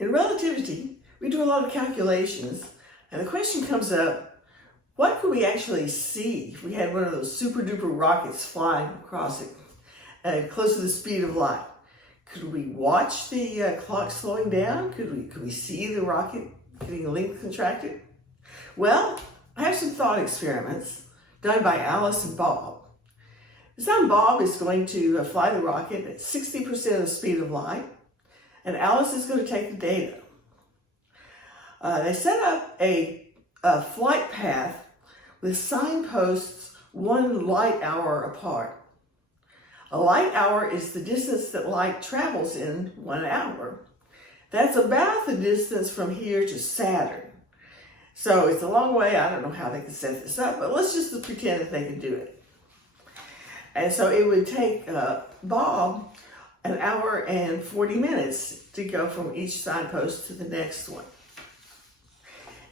In relativity, we do a lot of calculations, and the question comes up, what could we actually see if we had one of those super duper rockets flying across it, close to the speed of light? Could we watch the clock slowing down? Could we see the rocket getting length contracted? Well, I have some thought experiments done by Alice and Bob. This time Bob is going to fly the rocket at 60% of the speed of light, and Alice is going to take the data. They set up a flight path with signposts 1 light hour apart. A light hour is the distance that light travels in 1 hour. That's about the distance from here to Saturn. So it's a long way. I don't know how they can set this up, but let's just pretend that they can do it. And so it would take Bob 1 hour and 40 minutes to go from each signpost to the next one.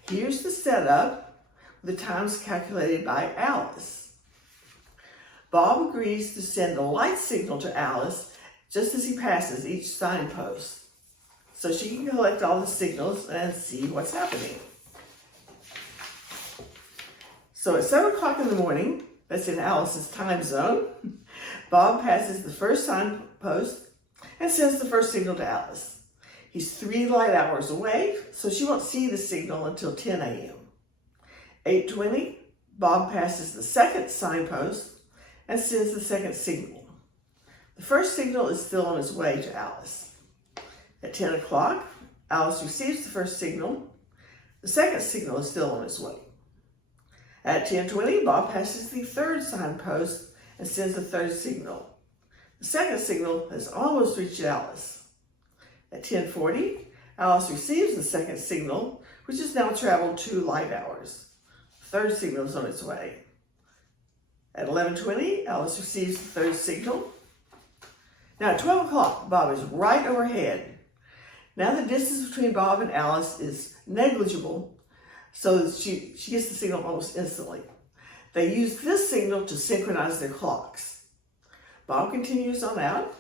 Here's the setup, the times calculated by Alice. Bob agrees to send a light signal to Alice just as he passes each signpost, so she can collect all the signals and see what's happening. So at 7 o'clock in the morning, that's in Alice's time zone, Bob passes the first signpost and sends the first signal to Alice. He's 3 light hours away, so she won't see the signal until 10 a.m. 8:20, Bob passes the second signpost and sends the second signal. The first signal is still on its way to Alice. At 10 o'clock, Alice receives the first signal. The second signal is still on its way. At 10:20, Bob passes the third signpost and sends the third signal. The second signal has almost reached Alice. At 10:40, Alice receives the second signal, which has now traveled 2 light hours. The third signal is on its way. At 11:20, Alice receives the third signal. Now at 12 o'clock, Bob is right overhead. Now the distance between Bob and Alice is negligible, so she gets the signal almost instantly. They use this signal to synchronize their clocks. Bob continues on out,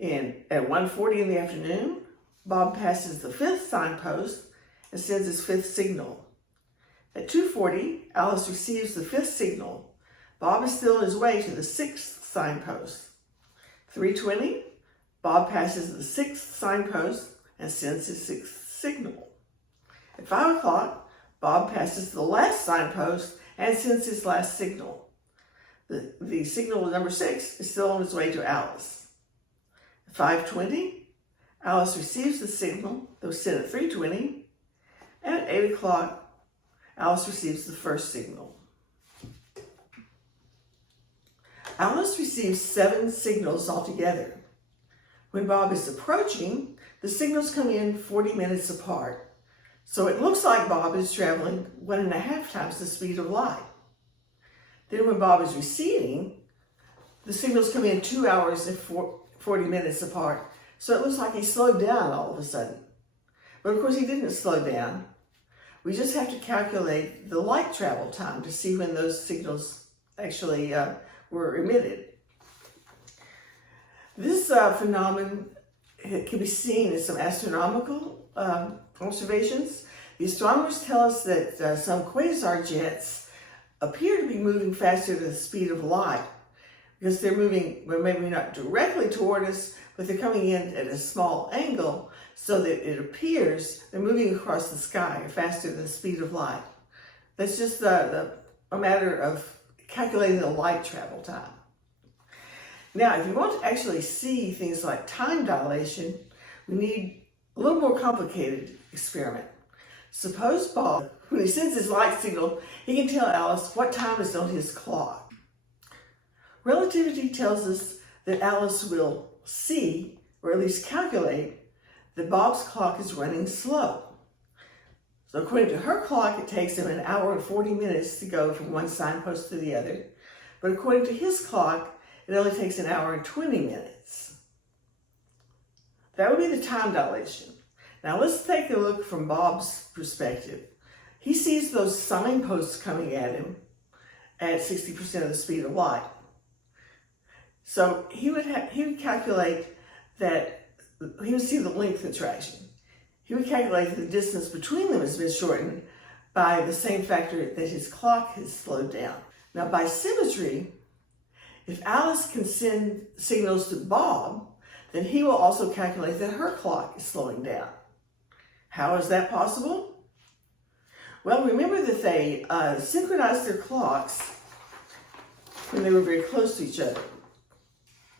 and at 1:40 in the afternoon, Bob passes the 5th signpost and sends his 5th signal. At 2:40, Alice receives the 5th signal. Bob is still on his way to the 6th signpost. 3:20, Bob passes the 6th signpost and sends his 6th signal. At 5 o'clock, Bob passes the last signpost and sends his last signal. The signal number 6 is still on its way to Alice. At 5:20, Alice receives the signal that was sent at 3:20, and at 8 o'clock, Alice receives the first signal. Alice receives 7 signals altogether. When Bob is approaching, the signals come in 40 minutes apart. So it looks like Bob is traveling 1.5 times the speed of light. Then when Bob is receding, the signals come in 2 hours and 40 minutes apart. So it looks like he slowed down all of a sudden. But of course he didn't slow down. We just have to calculate the light travel time to see when those signals actually were emitted. This phenomenon can be seen in some astronomical observations. The astronomers tell us that some quasar jets appear to be moving faster than the speed of light because they're moving, well, maybe not directly toward us, but they're coming in at a small angle so that it appears they're moving across the sky faster than the speed of light. That's just a matter of calculating the light travel time. Now, if you want to actually see things like time dilation, we need a little more complicated experiment. Suppose Bob, when he sends his light signal, he can tell Alice what time is on his clock. Relativity tells us that Alice will see, or at least calculate, that Bob's clock is running slow. So according to her clock, it takes him 1 hour and 40 minutes to go from one signpost to the other. But according to his clock, it only takes 1 hour and 20 minutes. That would be the time dilation. Now let's take a look from Bob's perspective. He sees those signposts coming at him at 60% of the speed of light. So he would calculate that he would see the length contraction. he would calculate that the distance between them has been shortened by the same factor that his clock has slowed down. Now, by symmetry, if Alice can send signals to Bob, then he will also calculate that her clock is slowing down. How is that possible? Well, remember that they synchronized their clocks when they were very close to each other.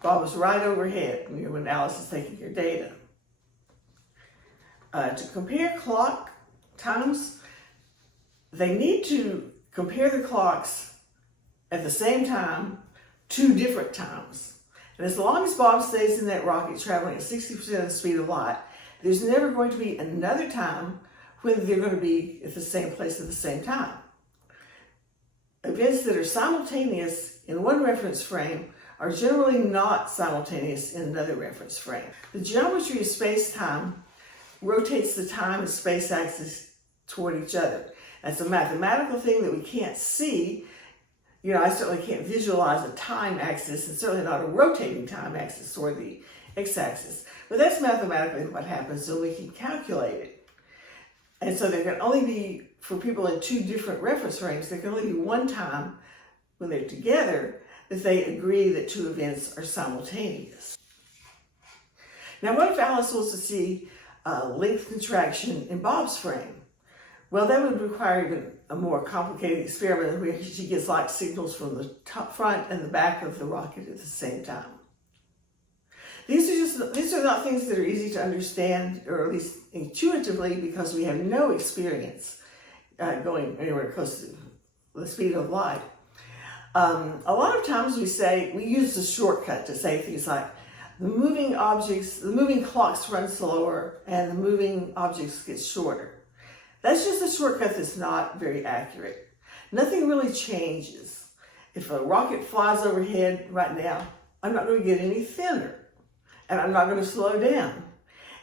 Bob was right overhead when Alice is taking her data. To compare clock times, they need to compare the clocks at the same time, 2 different times. And as long as Bob stays in that rocket traveling at 60% of the speed of light, there's never going to be another time when they're going to be at the same place at the same time. Events that are simultaneous in one reference frame are generally not simultaneous in another reference frame. The geometry of space-time rotates the time and space axis toward each other. That's a mathematical thing that we can't see. I certainly can't visualize a time axis, and certainly not a rotating time axis toward the x-axis. But that's mathematically what happens, so we can calculate it. And so there can only be, for people in 2 different reference frames, there can only be one time when they're together that they agree that 2 events are simultaneous. Now, what if Alice wants to see length contraction in Bob's frame? Well, that would require even a more complicated experiment where she gets light signals from the front and the back of the rocket at the same time. These are not things that are easy to understand, or at least intuitively, because we have no experience going anywhere close to the speed of light. A lot of times we use the shortcut to say things like, the moving clocks run slower and the moving objects get shorter. That's just a shortcut that's not very accurate. Nothing really changes. If a rocket flies overhead right now, I'm not going to get any thinner, and I'm not going to slow down.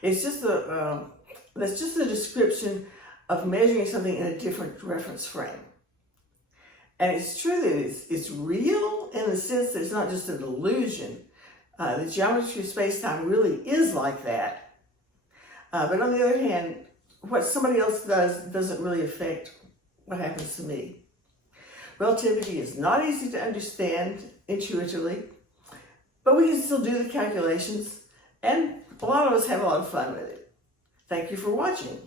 It's just that's just a description of measuring something in a different reference frame. And it's true that it's real in the sense that it's not just an illusion. The geometry of space-time really is like that. But on the other hand, what somebody else does doesn't really affect what happens to me. Relativity is not easy to understand intuitively, but we can still do the calculations, and a lot of us have a lot of fun with it. Thank you for watching.